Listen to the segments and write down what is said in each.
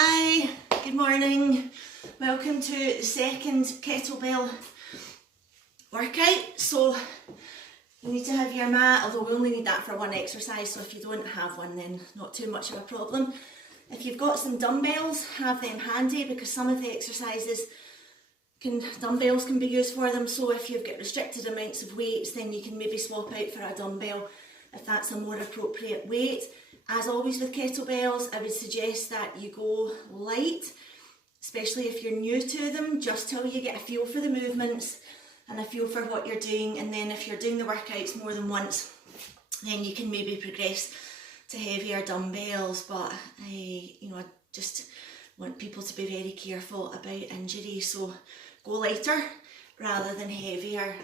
Hi, good morning. Welcome to the second kettlebell workout. So you need to have your mat, although we only need that for one exercise, so if you don't have one then not too much of a problem. If you've got some dumbbells, have them handy because some of the exercises dumbbells can be used for them, so if you've got restricted amounts of weights then you can maybe swap out for a dumbbell if that's a more appropriate weight. As always with kettlebells, I would suggest that you go light, especially if you're new to them, just till you get a feel for the movements and a feel for what you're doing, and then if you're doing the workouts more than once, then you can maybe progress to heavier dumbbells. But I just want people to be very careful about injury, so go lighter rather than heavier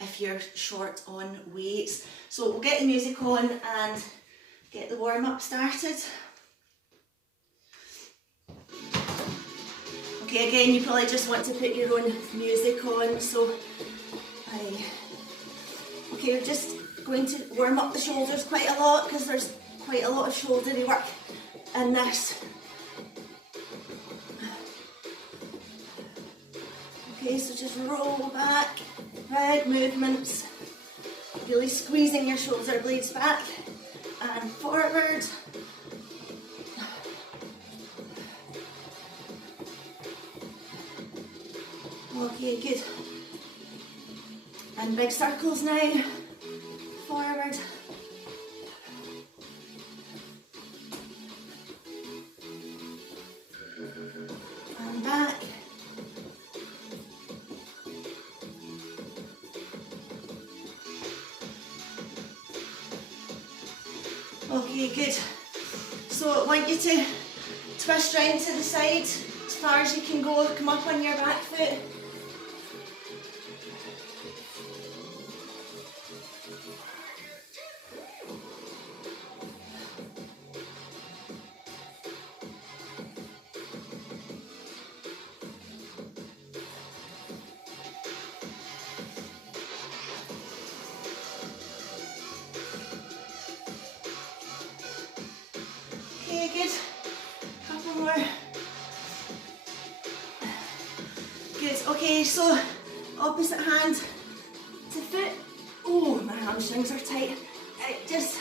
if you're short on weights. So we'll get the music on and get the warm-up started. Okay, again, you probably just want to put your own music on, so okay, we're just going to warm up the shoulders quite a lot because there's quite a lot of shouldery work in this. Okay, so just roll back, big movements, really squeezing your shoulder blades back and forward. Okay, good. And big circles now, forward. And back. Okay, good. So I want you to twist round to the side as far as you can go. Come up on your back foot. Okay, good. Couple more. Good. Okay, so opposite hand to foot. Oh, my hamstrings are tight. Just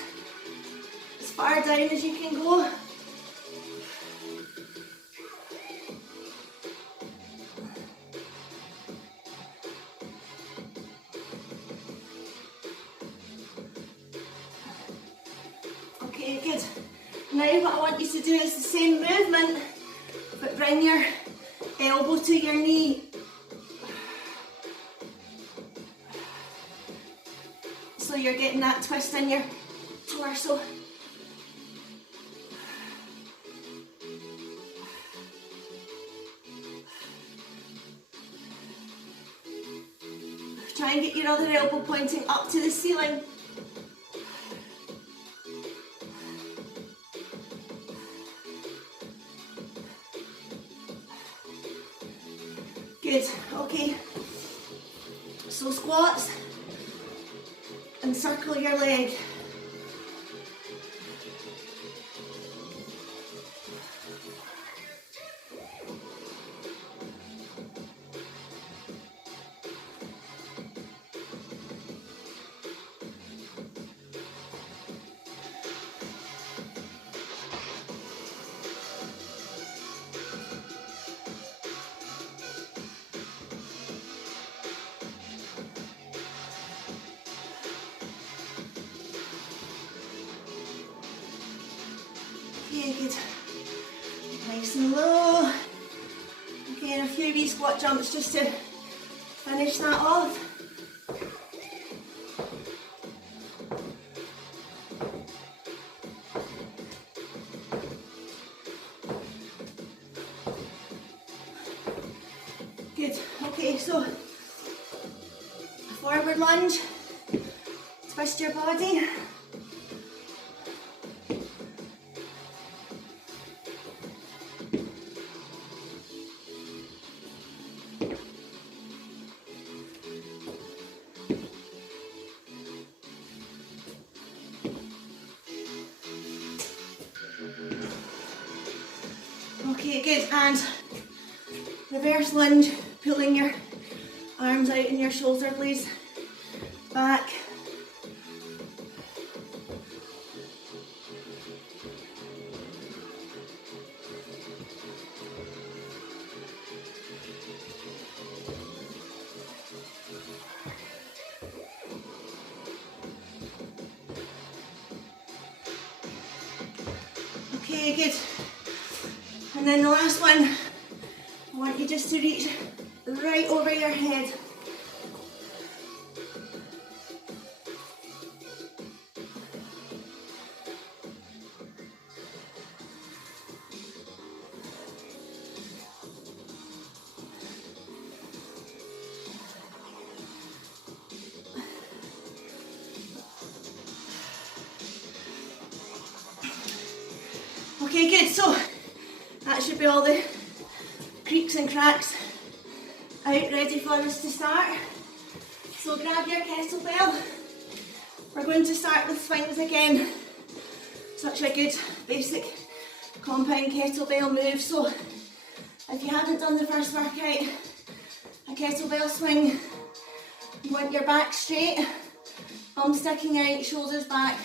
as far down as you can go. Okay, good. Now what I want you to do is the same movement, but bring your elbow to your knee. So you're getting that twist in your torso. Try and get your other elbow pointing up to the ceiling. Good, okay. So squats and circle your leg. Okay, good. Nice and low. Again, a few wee squat jumps just to finish that off. Good. Okay, so forward lunge. Twist your body. Okay, good, and reverse lunge, pulling your arms out and your shoulder blades back. Okay, good. And then the last one, I want you just to reach right over your head. Okay, good, so that should be all the creaks and cracks out, ready for us to start. So grab your kettlebell. We're going to start with swings again. Such a good basic compound kettlebell move. So if you haven't done the first workout, a kettlebell swing, you want your back straight, bum sticking out, shoulders back.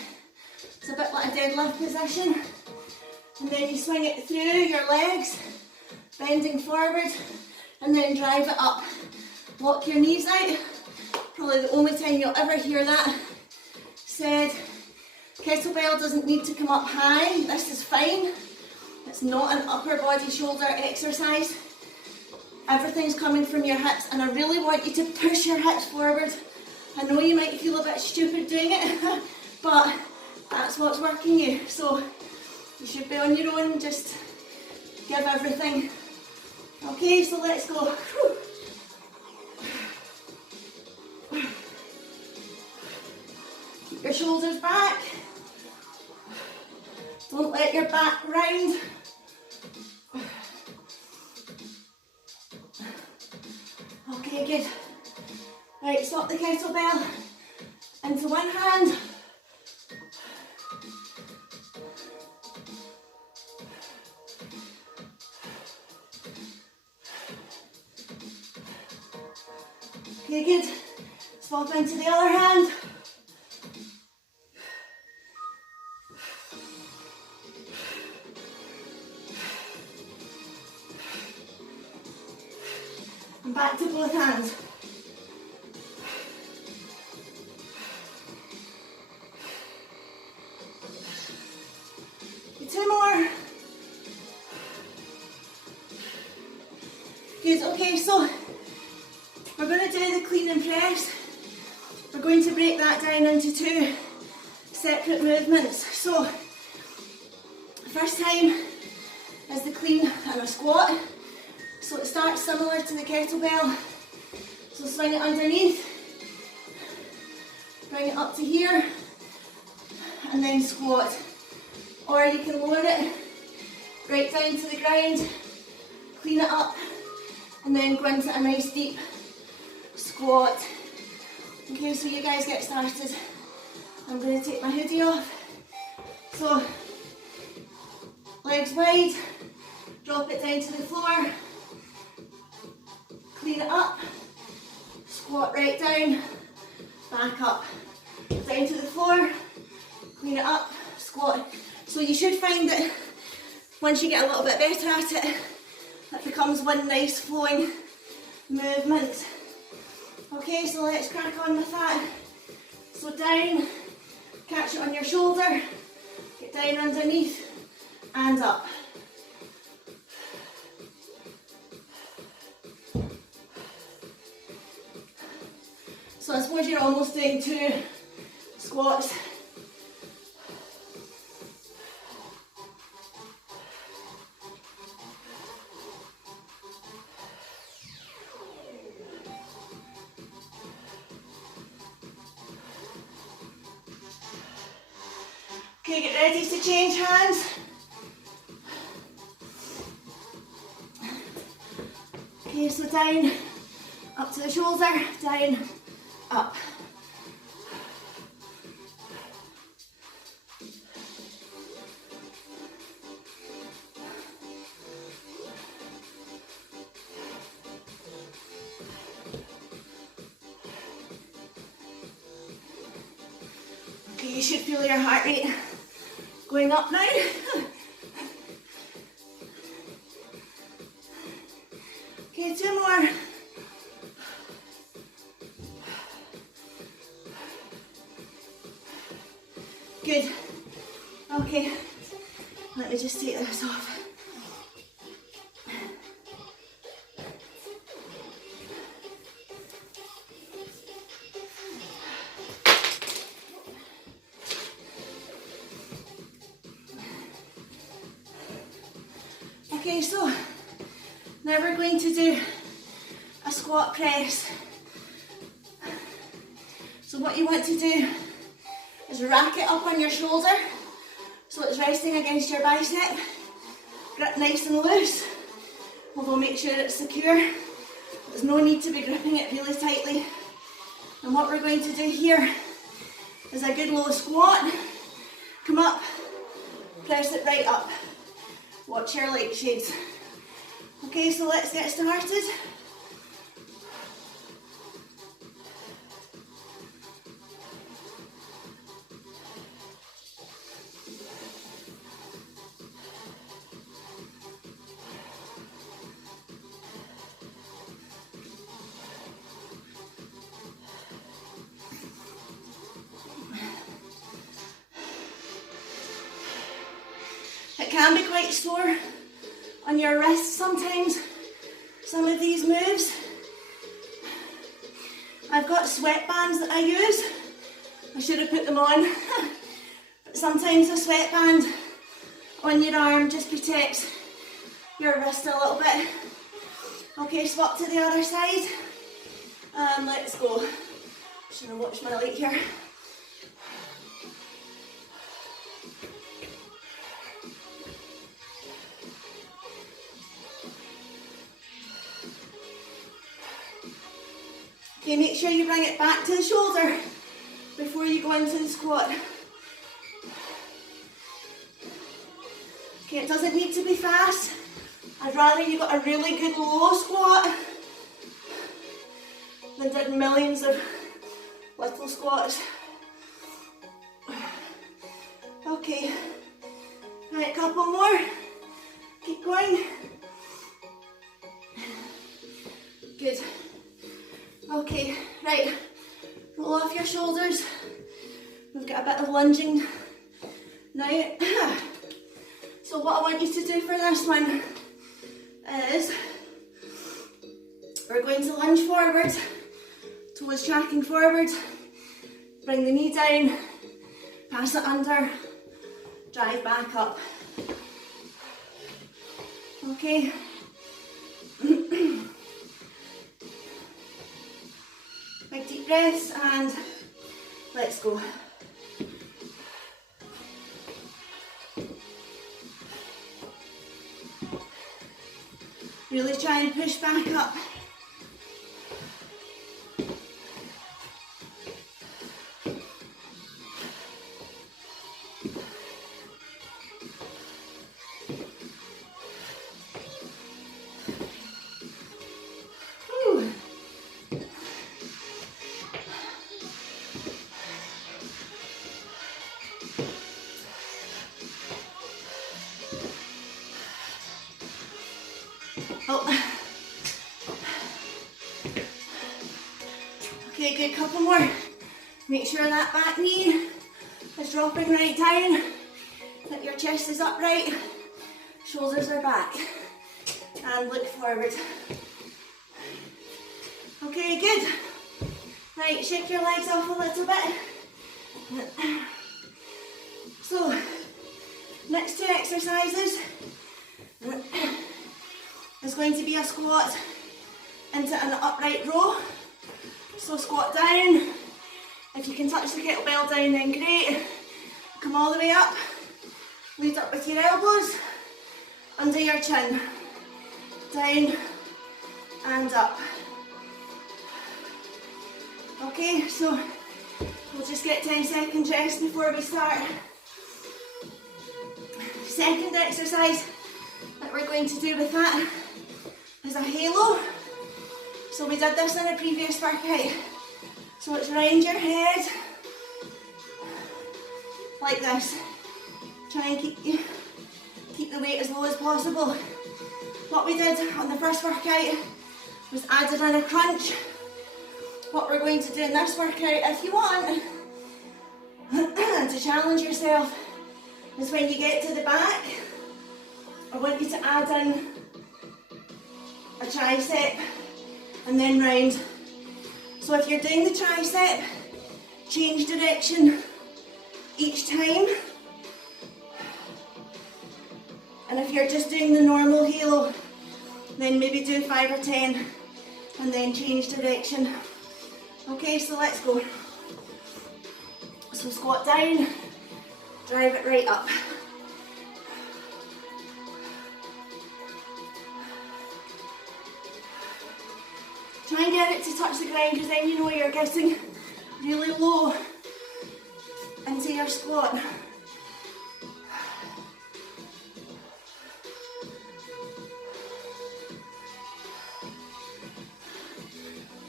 It's a bit like a deadlift position. And then you swing it through your legs, bending forward, and then drive it up. Lock your knees out. Probably the only time you'll ever hear that said. Kettlebell doesn't need to come up high. This is fine. It's not an upper body shoulder exercise. Everything's coming from your hips, and I really want you to push your hips forward. I know you might feel a bit stupid doing it, but that's what's working you. So you should be on your own, just give everything. Okay, so let's go. Keep your shoulders back. Don't let your back round. Okay, good. Right, swap the kettlebell into one hand. Okay, good. Swap into the other hand. And back to both hands. Okay, two more. Good, okay, so we're going to do the clean and press. We're going to break that down into two separate movements. So, first time is the clean and a squat. So it starts similar to the kettlebell. So swing it underneath, bring it up to here, and then squat. Or you can lower it right down to the ground, clean it up, and then go into a nice deep squat. Okay, so you guys get started. I'm going to take my hoodie off. So, legs wide, drop it down to the floor, clean it up, squat right down, back up, down to the floor, clean it up, squat. So you should find that once you get a little bit better at it, it becomes one nice flowing movement. Okay, so let's crack on with that. So down, catch it on your shoulder, get down underneath, and up. So I suppose you're almost doing two squats. Okay, get ready to change hands. Okay, so down, up to the shoulder, down, up. you should feel your heart rate going up now. Okay, 2 more. Good. Okay, let me just take this off. Okay, so now we're going to do a squat press. So what you want to do is rack it up on your shoulder so it's resting against your bicep. Grip nice and loose, although make sure it's secure. There's no need to be gripping it really tightly. And what we're going to do here is a good low squat. Come up, press it right up. Watch your leg shades. Okay, so let's get started. It can be quite sore on your wrists sometimes, some of these moves. I've got sweatbands that I use. I should have put them on. But sometimes a sweatband on your arm just protects your wrist a little bit. Okay, swap to the other side. And let's go. Should I watch my light here? Okay, make sure you bring it back to the shoulder before you go into the squat. Okay, it doesn't need to be fast. I'd rather you got a really good low squat than did millions of little squats. Okay, right, a couple more. Keep going. Good. Okay, right, roll off your shoulders. We've got a bit of lunging now. So what I want you to do for this one is we're going to lunge forward, toes tracking forward, bring the knee down, pass it under, drive back up. Okay. Big deep breaths and let's go. Really try and push back up. Oh. Okay, good, couple more. Make sure that back knee is dropping right down, that your chest is upright, shoulders are back, and look forward. Okay, good. Right, shake your legs off a little bit. So, next two exercises is going to be a squat into an upright row. So squat down. If you can touch the kettlebell down, then great. Come all the way up. Lead up with your elbows under your chin. Down and up. Okay, so we'll just get 10 seconds rest before we start. Second exercise that we're going to do with that is a halo. So we did this in a previous workout. So it's round your head, like this. Try and keep the weight as low as possible. What we did on the first workout was added in a crunch. What we're going to do in this workout, if you want to challenge yourself, is when you get to the back, I want you to add in a tricep and then round. So if you're doing the tricep, change direction each time. And if you're just doing the normal halo, then maybe do 5 or 10 and then change direction. Okay, so let's go. So squat down, drive it right up. Try and get it to touch the ground, because then you know you're getting really low into your squat.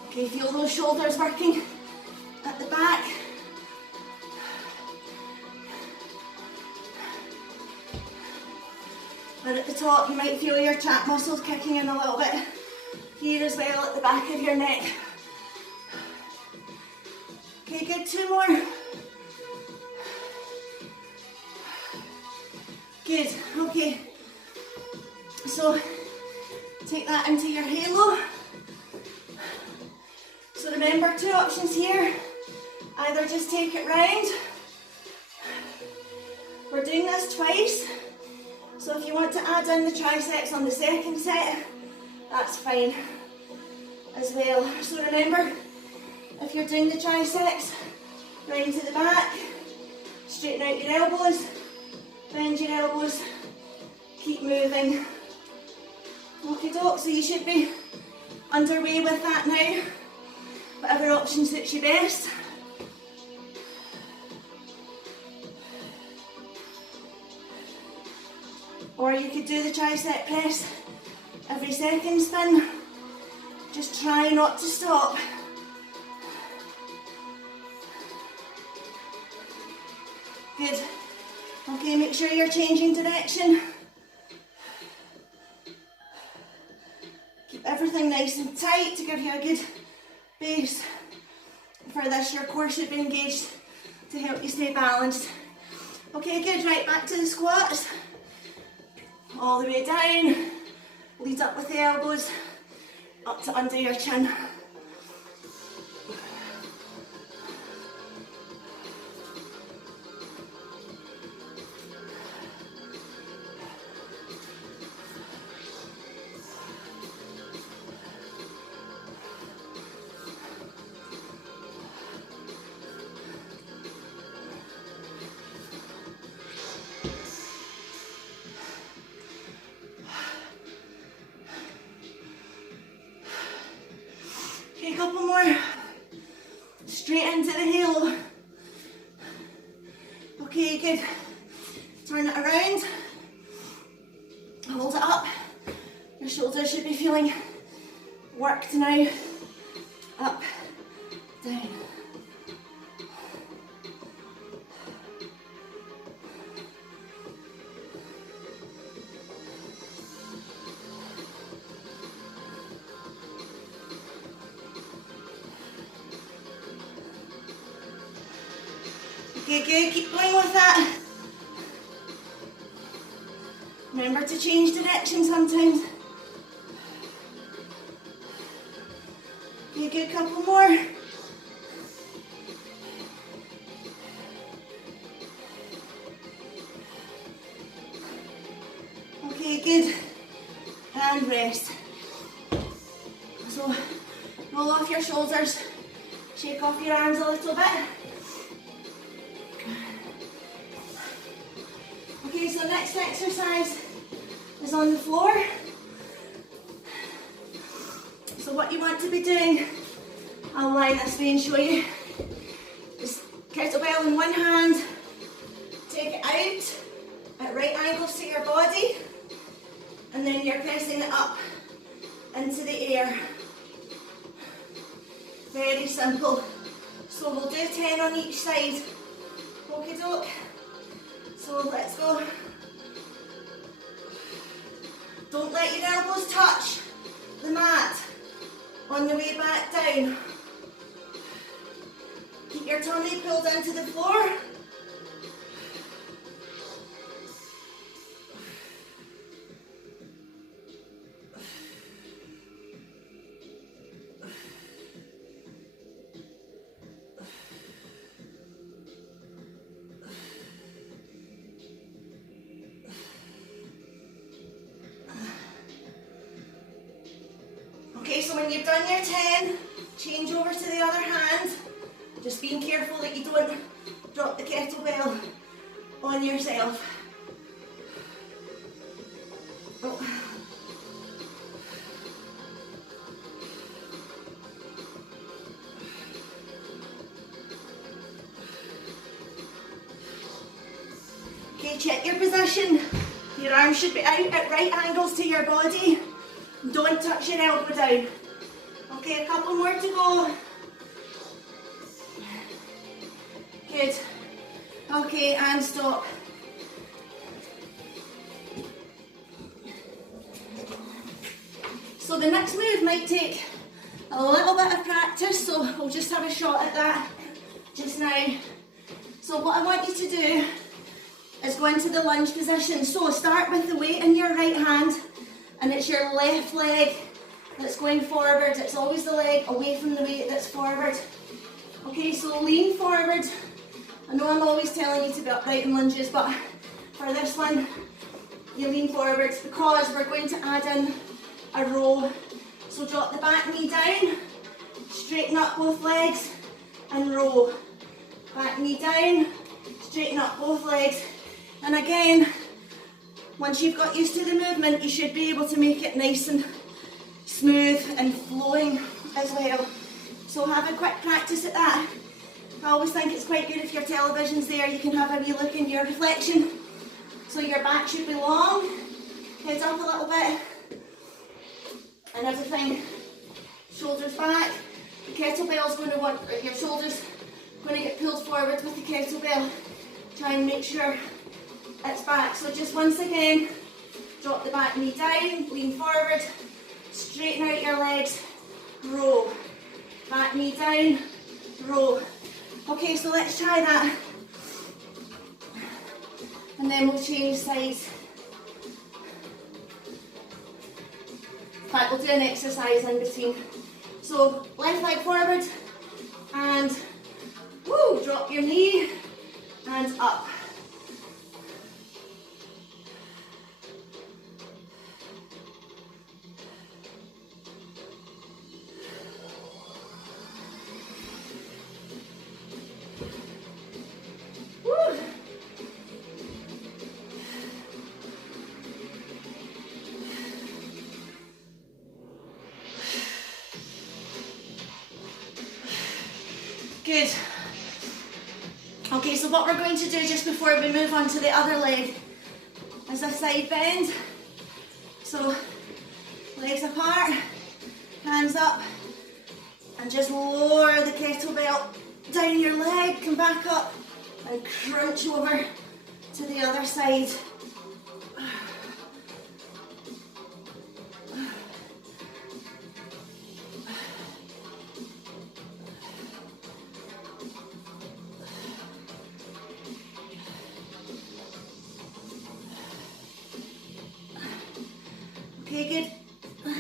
Okay, feel those shoulders working at the back. And at the top, you might feel your trap muscles kicking in a little bit here as well at the back of your neck. Okay, good, 2 more. Good, okay. So, take that into your halo. So remember, 2 options here. Either just take it round. We're doing this twice. So if you want to add in the triceps on the second set, that's fine as well. So remember, if you're doing the triceps, round to the back, straighten out your elbows, bend your elbows, keep moving. Okay, doc, so you should be underway with that now. Whatever option suits you best. Or you could do the tricep press every second spin. Just try not to stop. Good. Okay, make sure you're changing direction. Keep everything nice and tight to give you a good base. For this, your core should be engaged to help you stay balanced. Okay, good, right, back to the squats. All the way down, lead up with the elbows, up to under your chin. Okay, a couple more. Straight into the halo. Okay, good. Turn it around. Hold it up. Your shoulders should be feeling worked now. Up, down. Okay, good, keep going with that. Remember to change direction sometimes. Okay, good, couple more. Okay, good. And rest. So, roll off your shoulders, shake off your arms a little bit. Okay, so next exercise is on the floor. So what you want to be doing, I'll line this way and show you. Just kettlebell in one hand, take it out at right angles to your body, and then you're pressing it up into the air. Very simple. So we'll do 10 on each side. Okie doke. So let's go. Don't let your elbows touch the mat on the way back down. Keep your tummy pulled into the floor. Okay, so when you've done your 10, change over to the other hand. Just being careful that you don't drop the kettlebell on yourself. Oh. Okay, check your position. Your arms should be out at right angles to your body. Don't touch your elbow down. Okay, a couple more to go. Good. Okay, and stop. So the next move might take a little bit of practice, so we'll just have a shot at that just now. So what I want you to do is go into the lunge position. So start with the weight in your right hand, and it's your left leg that's going forward. It's always the leg away from the weight that's forward. Okay, so lean forward. I know I'm always telling you to be upright in lunges, but for this one, you lean forward because we're going to add in a row. So drop the back knee down, straighten up both legs, and row. Back knee down, straighten up both legs. And again, once you've got used to the movement, you should be able to make it nice and smooth and flowing as well. So have a quick practice at that. I always think it's quite good if your television's there, you can have a wee look in your reflection. So your back should be long, head up a little bit, and everything, shoulders back. The kettlebell's going to want, your shoulders going to get pulled forward with the kettlebell. Try and make sure it's back. So just once again, drop the back knee down, lean forward, straighten out your legs, row. Back knee down, row. Okay, so let's try that. And then we'll change sides. In fact, we'll do an exercise in between. So left leg forward and woo, drop your knee and up. Woo. Good. Okay, so what we're going to do just before we move on to the other leg is a side bend. So legs apart, hands up, and just lower the kettlebell down your leg, come back up and crunch over to the other side. Okay, good.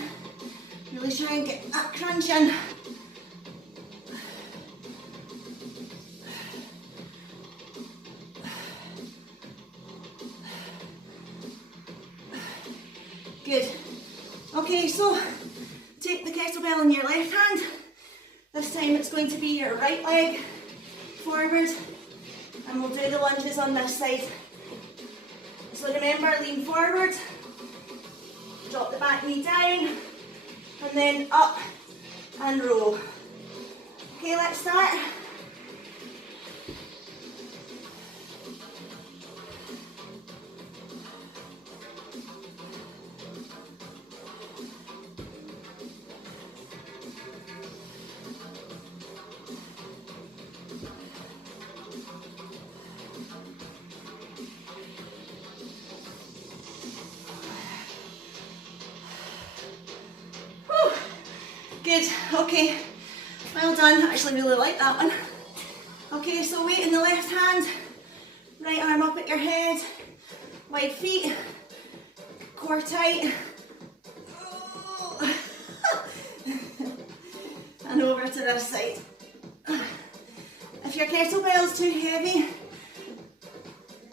Really try and get that crunch in. Good. Okay, so take the kettlebell in your left hand. This time it's going to be your right leg forward, and we'll do the lunges on this side. So remember, lean forward, drop the back knee down, and then up and row. Okay, let's start. Good, okay, well done. I actually really like that one. Okay, so weight in the left hand, right arm up at your head, wide feet, core tight. And over to this side. If your kettlebell's too heavy,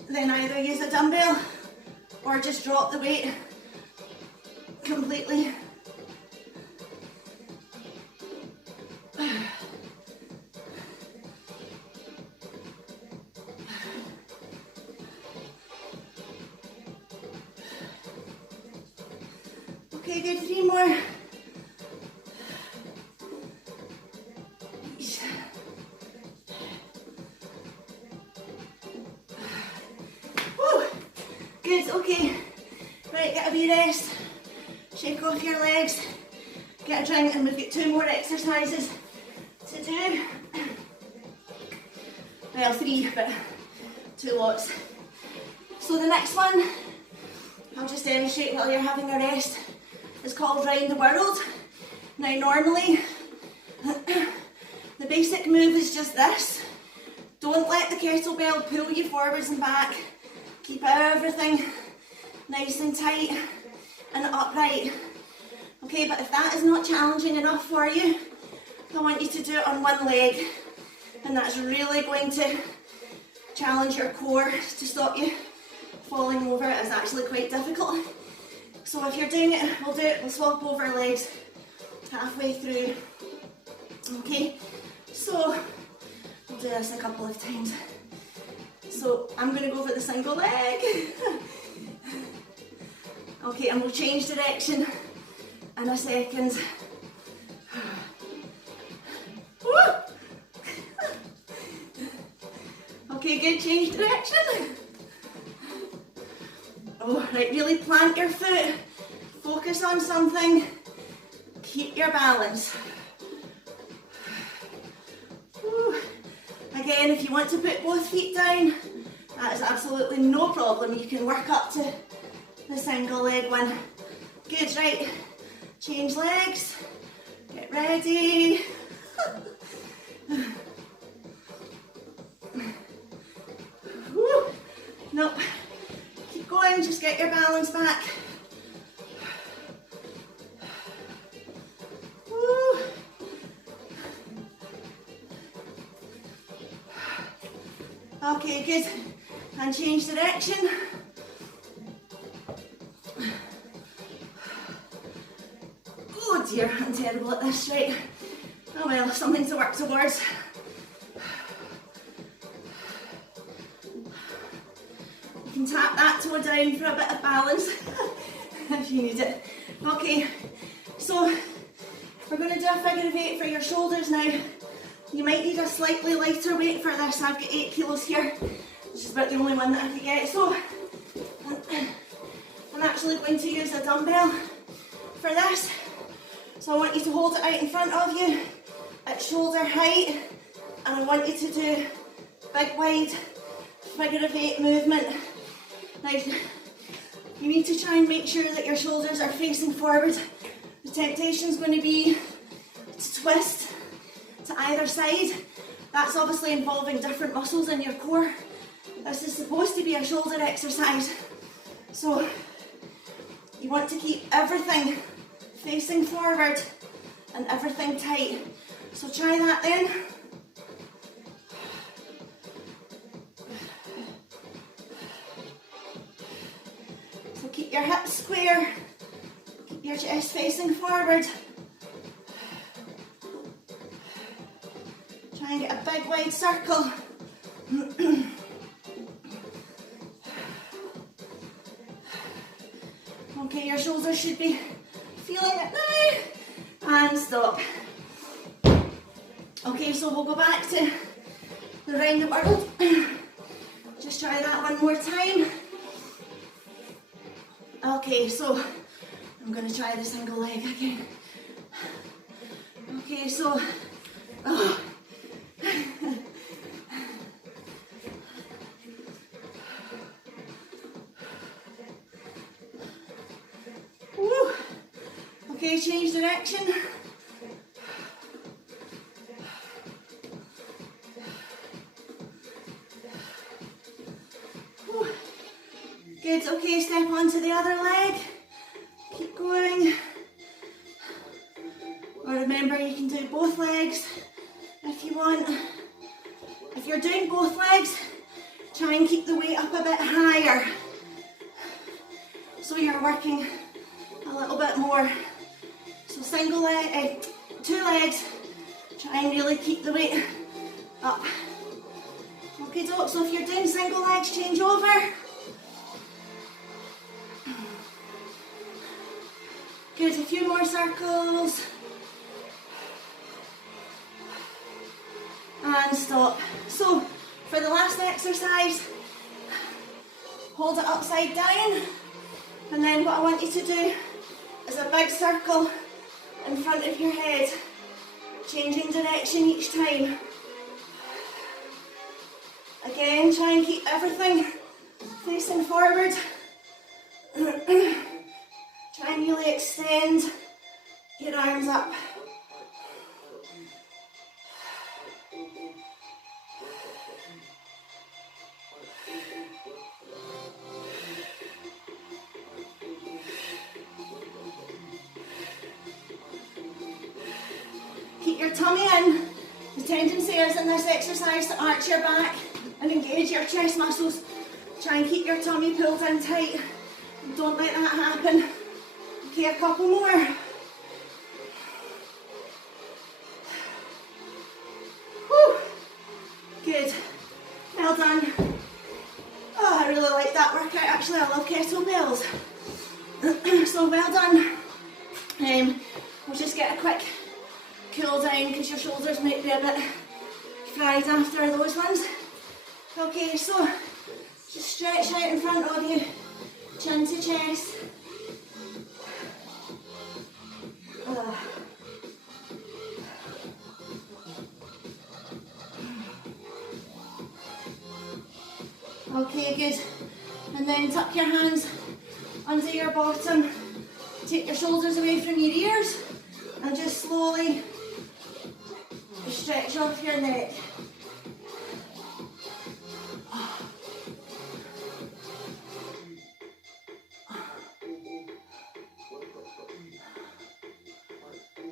then either use a dumbbell or just drop the weight completely. Okay, good, 3 more. Woo. Good, okay. Right, get a wee rest. Shake off your legs. Get a drink, and we've got 2 more exercises to do. Well, 3, but 2 lots. So the next one, I'll just demonstrate while you're having a rest. It's called Round the World. Now normally, the basic move is just this. Don't let the kettlebell pull you forwards and back. Keep everything nice and tight and upright. Okay, but if that is not challenging enough for you, I want you to do it on one leg. And that's really going to challenge your core to stop you falling over. It's actually quite difficult. So if you're doing it, we'll swap over legs halfway through. Okay, so we'll do this a couple of times. So I'm going to go for the single leg. Okay, and we'll change direction in a second. Woo! Okay, good, change direction. Oh, right, really plant your foot, focus on something, keep your balance. Woo. Again, if you want to put both feet down, that is absolutely no problem. You can work up to the single leg one. Good, right, change legs, get ready. Woo. Nope. Keep going, just get your balance back. Woo. Okay, good. And change direction. Oh dear, I'm terrible at this, right? Oh well, something to work towards. You can tap that toe down for a bit of balance if you need it. Okay, so we're going to do a figure of 8 for your shoulders now. You might need a slightly lighter weight for this. I've got 8 kilos here, which is about the only one that I could get. So I'm actually going to use a dumbbell for this. So I want you to hold it out in front of you at shoulder height, and I want you to do big wide figure of 8 movement. Now, you need to try and make sure that your shoulders are facing forward. The temptation is going to be to twist to either side. That's obviously involving different muscles in your core. This is supposed to be a shoulder exercise. So you want to keep everything facing forward and everything tight. So try that then. So keep your hips square, keep your chest facing forward. Try and get a big wide circle. Okay, your shoulders should be feeling it now. And stop. Okay, so we'll go back to the round the world. Just try that one more time. Okay, so I'm going to try the single leg again. Okay, so Woo. Okay, change direction. Okay, step onto the other leg. Keep going. Or remember, you can do both legs if you want. If you're doing both legs, try and keep the weight up a bit higher, so you're working a little bit more. So single leg, 2 legs, try and really keep the weight up. Okay, doc, so if you're doing single legs, change over. Good, a few more circles. And stop. So, for the last exercise, hold it upside down, and then what I want you to do is a big circle in front of your head, changing direction each time. Again, try and keep everything facing forward. Try and really extend your arms up. Keep your tummy in. The tendency is in this exercise to arch your back and engage your chest muscles. Try and keep your tummy pulled in tight. Don't let that happen. Okay, a couple more. Whew. Good. Well done. Oh, I really like that workout. Actually, I love kettlebells. So well done. We'll just get a quick cool down because your shoulders might be a bit fried after those ones. Okay, so just stretch out in front of you, chin to chest. Okay, good. And then tuck your hands under your bottom. Take your shoulders away from your ears and just slowly stretch off your neck.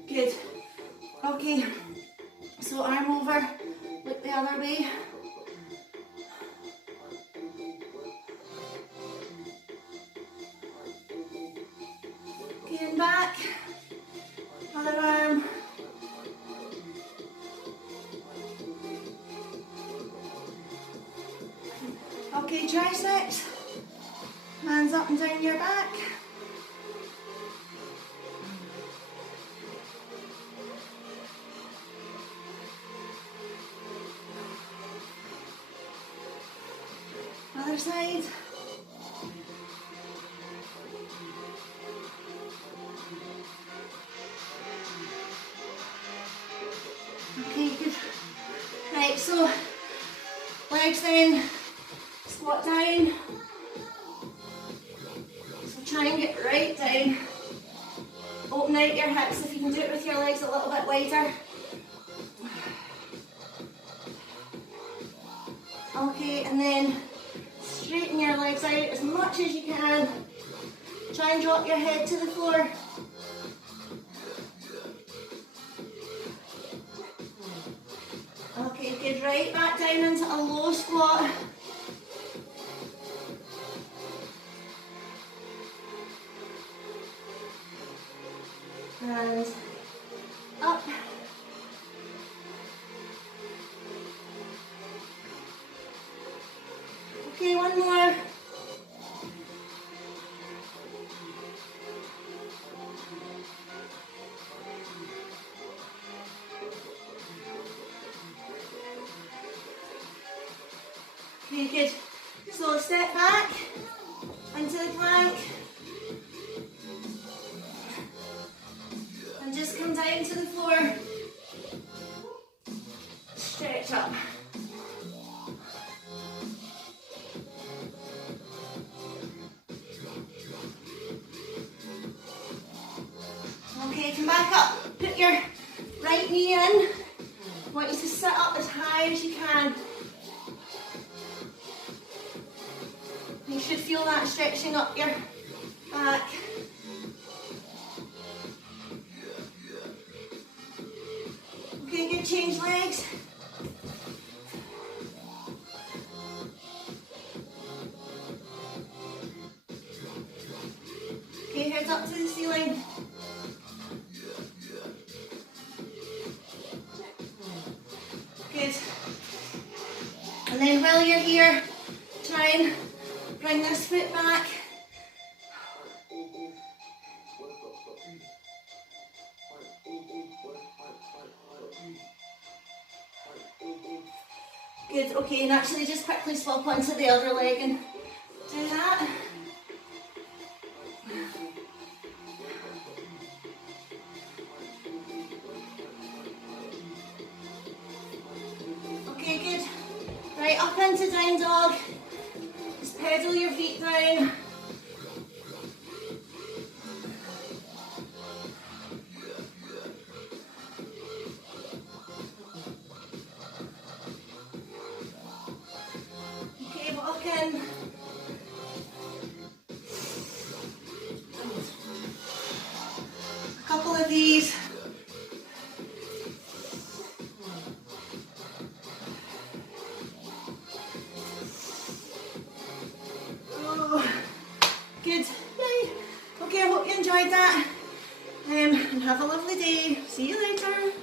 Good. Okay, so arm over, look the other way. Okay, and back. Other arm. Okay, triceps. Hands up and down your back. Other side. Okay, good. Right, so legs then, squat down. So try and get right down. Open out your hips if you can do it with your legs a little bit wider. Okay, and then straighten your legs out as much as you can. Try and drop your head to the floor. Okay, good. Right back down into a low squat. And up. Okay, one more. Okay, good. So step back into the plank. And just come down to the floor. Stretch up. Okay, come back up. Put your right knee in. I want you to sit up as high as you can. Make should feel that stretching up your back. Okay, good, change legs. Okay, head up to the ceiling. Good. And then while you're here, try and bring this foot back. Good, okay, and actually just quickly swap onto the other leg and do that. Okay, good. Right, up into down dog. Just pedal your feet down. Okay, walk in. A couple of these. Good. Yay. Okay, I hope you enjoyed that. And have a lovely day. See you later.